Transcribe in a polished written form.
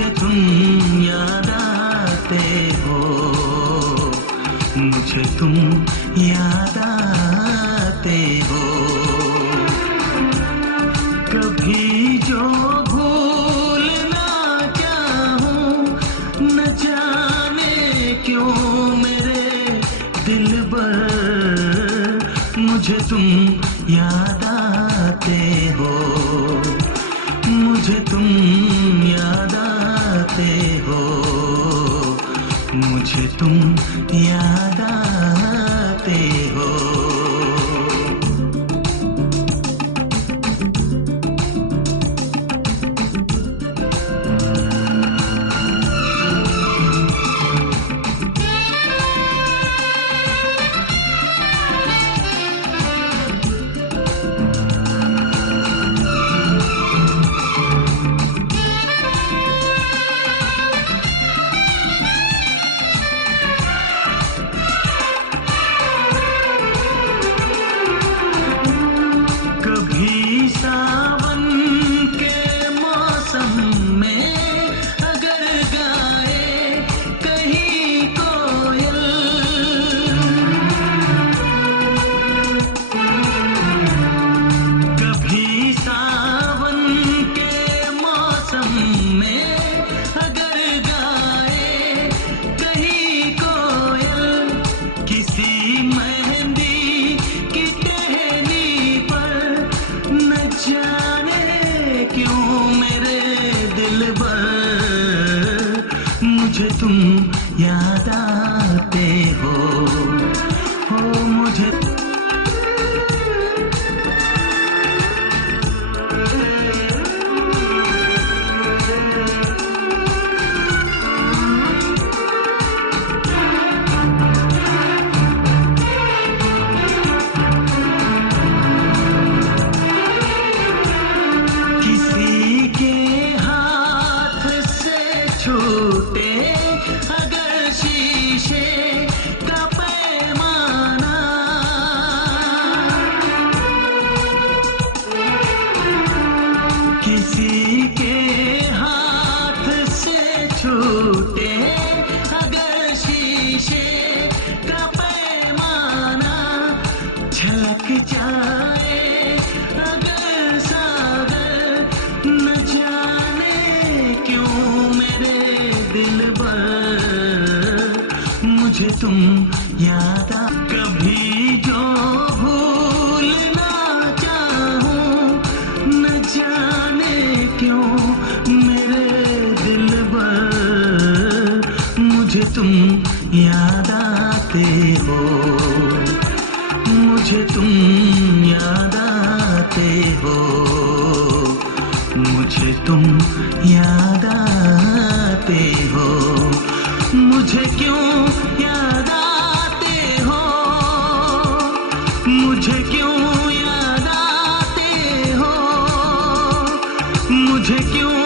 मुझे तुम याद आते हो, मुझे तुम याद आते हो। कभी जो भूल ना चाहूं, न जाने क्यों मेरे दिलबर, मुझे तुम याद आते हो, मुझे तुम याद आते हो, मुझे तुम याद आते हो। कभी सावन के मौसम में अगर गाए कहीं कोयल, कभी सावन के मौसम में अगर गाए कहीं कोयल, किसी मेहंदी की टहनी पर, न जाने क्यों मेरे दिलबर, मुझे तुम याद आते हो, मुझे किसी के हाथ से छूटे अगर शीशे का पैमाना, किसी के हाथ से छूटे अगर शीशे का पैमाना, झलक जाए अगर सागर, न जाने क्यों मेरे दिलबर, मुझे तुम याद आ। कभी जो भूल ना चाहूं, न जाने क्यों मेरे दिलबर, मुझे तुम याद आते हो, मुझे तुम याद आते हो, मुझे तुम याद आते हो। मुझे क्यों याद आते हो, मुझे क्यों याद आते हो, मुझे क्यों